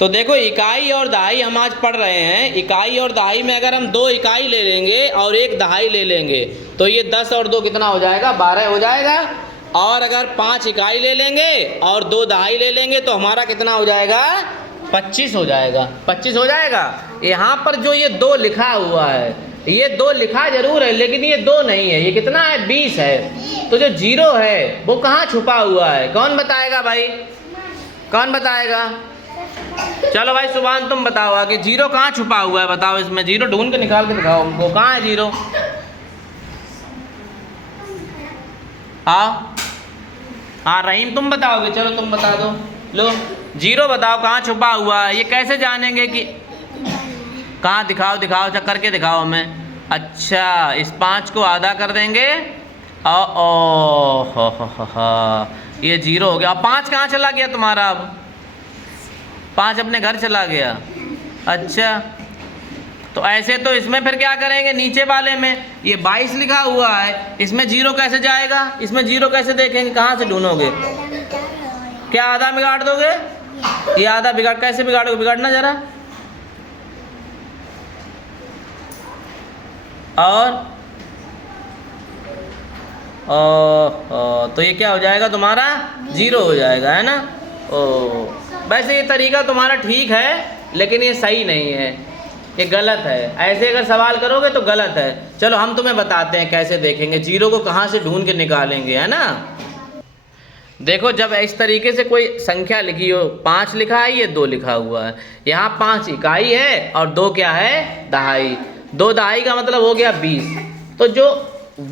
तो देखो इकाई और दहाई हम आज पढ़ रहे हैं। इकाई और दहाई में अगर हम 2 इकाई ले लेंगे और 1 दहाई ले लेंगे तो ये 10 और 2 कितना हो जाएगा, 12 हो जाएगा। और अगर 5 इकाई ले लेंगे और 2 दहाई ले लेंगे तो हमारा कितना हो जाएगा, 25 हो जाएगा। 25 हो जाएगा। यहाँ पर जो ये 2 लिखा हुआ है, ये 2 लिखा जरूर है लेकिन ये 2 नहीं है, ये कितना है, 20 है। तो जो 0 है वो कहाँ छुपा हुआ है, कौन बताएगा भाई, कौन बताएगा? चलो भाई सुभान तुम बताओ आगे, 0 कहाँ छुपा हुआ है, बताओ इसमें 0 ढूंढ के निकाल के दिखाओ हमको, कहाँ है 0? हाँ रहीम तुम बताओगे, चलो तुम बता दो। लो 0 बताओ कहाँ छुपा हुआ है, ये कैसे जानेंगे कि कहाँ, दिखाओ दिखाओ, चेक करके दिखाओ हमें। अच्छा इस 5 को आधा कर देंगे हो ये 0 हो गया। अब 5 कहाँ चला गया तुम्हारा, अब 5 अपने घर चला गया। अच्छा तो ऐसे तो इसमें फिर क्या करेंगे, नीचे वाले में ये 22 लिखा हुआ है, इसमें 0 कैसे जाएगा, इसमें 0 कैसे देखेंगे, कहाँ से ढूंढोगे? क्या आधा बिगाड़ दोगे? ये आधा बिगाड़, कैसे बिगाड़ोगे, बिगाड़ना जरा। और तो ये क्या हो जाएगा तुम्हारा, 0 हो जाएगा, है ना। वैसे ये तरीका तुम्हारा ठीक है लेकिन ये सही नहीं है, ये गलत है। ऐसे अगर सवाल करोगे तो गलत है। चलो हम तुम्हें बताते हैं कैसे देखेंगे, 0 को कहाँ से ढूंढ के निकालेंगे, है ना। देखो जब इस तरीके से कोई संख्या लिखी हो, 5 लिखा है, ये 2 लिखा हुआ है, यहाँ 5 इकाई है और 2 क्या है, दहाई। 2 दहाई का मतलब हो गया 20। तो जो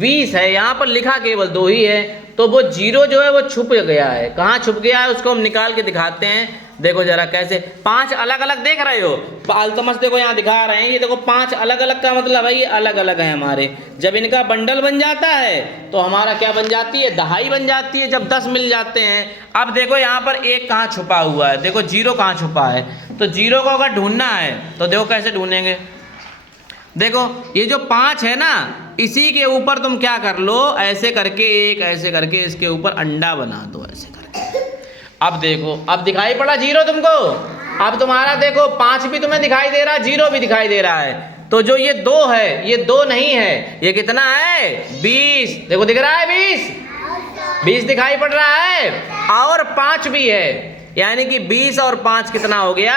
20 है यहाँ पर लिखा केवल 2 ही है, तो वो 0 जो है वो छुप गया है। कहाँ छुप गया है उसको हम निकाल के दिखाते हैं। देखो जरा कैसे, 5 अलग अलग देख रहे हो, अल्तमस देखो यहाँ दिखा रहे हैं, ये देखो 5 अलग अलग का मतलब है ये अलग अलग है हमारे। जब इनका बंडल बन जाता है तो हमारा क्या बन जाती है, दहाई बन जाती है, जब 10 मिल जाते हैं। अब देखो यहाँ पर 1 कहाँ छुपा हुआ है, देखो 0 कहाँ छुपा है। तो 0 को अगर ढूंढना है तो देखो कैसे ढूंढेंगे। देखो ये जो 5 है ना, इसी के ऊपर तुम क्या कर लो, ऐसे करके एक ऐसे करके इसके ऊपर अंडा बना दो, ऐसे करके। अब देखो, अब दिखाई पड़ा 0 तुमको। अब तुम्हारा देखो 5 भी तुम्हें दिखाई दे रहा है, 0 भी दिखाई दे रहा है। तो जो ये 2 है, ये 2 नहीं है, ये कितना है, 20। देखो दिख रहा है 20 दिखाई पड़ रहा है। और 5 भी है, यानी कि 20 और 5 कितना हो गया,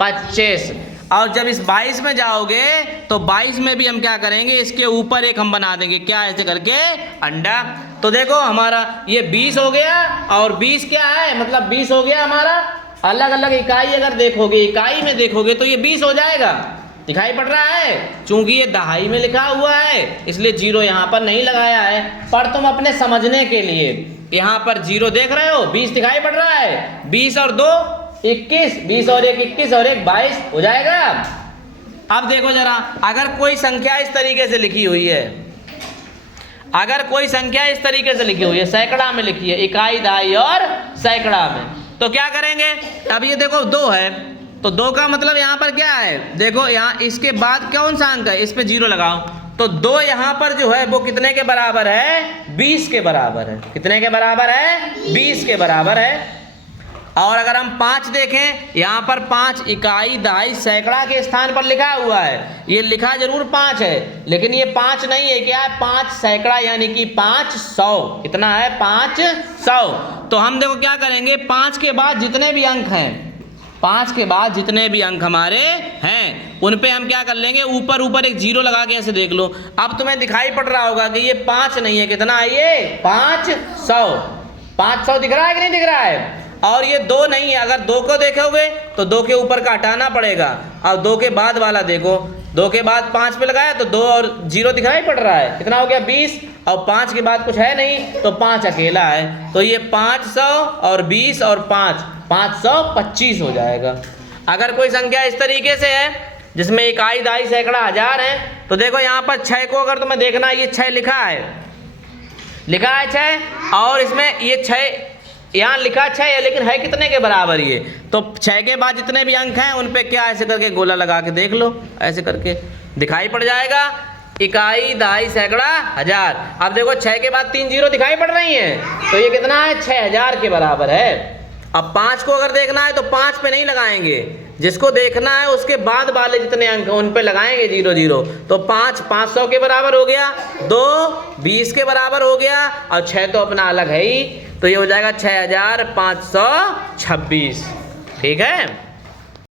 25। और जब इस 22 में जाओगे तो 22 में भी हम क्या करेंगे, इसके ऊपर एक हम बना देंगे, क्या, ऐसे करके अंडा। तो देखो हमारा ये 20 हो गया और 20 क्या है, मतलब 20 हो गया हमारा। अलग अलग इकाई अगर देखोगे, इकाई में देखोगे तो ये 20 हो जाएगा, दिखाई पड़ रहा है। चूंकि ये दहाई में लिखा हुआ है इसलिए 0 यहाँ पर नहीं लगाया है, पर तुम अपने समझने के लिए यहाँ पर 0 देख रहे हो, 20 दिखाई पड़ रहा है, 20 और 2 21, 20 और 1 21 और 1 22 हो जाएगा। अब देखो जरा, अगर कोई संख्या इस तरीके से लिखी हुई है, अगर कोई संख्या इस तरीके से लिखी हुई है, सैकड़ा में लिखी है, इकाई दहाई और सैकड़ा में, तो क्या करेंगे। अब ये देखो 2 है, तो 2 का मतलब यहाँ पर क्या है, देखो यहाँ इसके बाद कौन सा अंक है, इस पे 0 लगाओ। तो 2 यहाँ पर जो है वो कितने के बराबर है, 20 के बराबर है। कितने के बराबर है, 20 के बराबर है। और अगर हम 5 देखें, यहाँ पर 5 इकाई दहाई सैकड़ा के स्थान पर लिखा हुआ है, ये लिखा जरूर 5 है लेकिन ये 5 नहीं है, क्या है, 5 सैकड़ा, यानी कि 500। कितना है, 500। तो हम देखो क्या करेंगे, 5 के बाद जितने भी अंक हैं, 5 के बाद जितने भी अंक हमारे हैं उन पे हम क्या कर लेंगे, ऊपर ऊपर एक 0 लगा के ऐसे देख लो। अब तुम्हें दिखाई पड़ रहा होगा कि ये 5 नहीं है, कितना है ये, 500। 500 दिख रहा है कि नहीं दिख रहा है। और ये 2 नहीं है, अगर 2 को देखोगे तो 2 के ऊपर का हटाना पड़ेगा। और 2 के बाद वाला देखो, 2 के बाद 5 पे लगाया तो 2 और 0 दिखाई पड़ रहा है, कितना हो गया, 20। और 5 के बाद कुछ है नहीं तो 5 अकेला है, तो ये 500 और 20 और 5 525 हो जाएगा। अगर कोई संख्या इस तरीके से है जिसमें इकाई दहाई सैकड़ा हजार है, तो देखो यहाँ पर 6 को अगर तुम्हें देखना है, ये 6 लिखा है 6, और इसमें ये 6 यहाँ लिखा 6 है लेकिन है कितने के बराबर ये, तो 6 के बाद जितने भी अंक हैं उन पे क्या, ऐसे करके गोला लगा के देख लो, ऐसे करके दिखाई पड़ जाएगा, इकाई दहाई सैकड़ा हजार। अब देखो 6 के बाद 3 0 दिखाई पड़ रही हैं, तो ये कितना है, 6000 के बराबर है। अब 5 को अगर देखना है तो 5 पे नहीं लगाएंगे, जिसको देखना है उसके बाद वाले जितने अंक उन पे लगाएंगे 0 0। तो 5 500 के बराबर हो गया, 2 20 के बराबर हो गया, और 6 तो अपना अलग है ही, तो ये हो जाएगा 6526। ठीक है।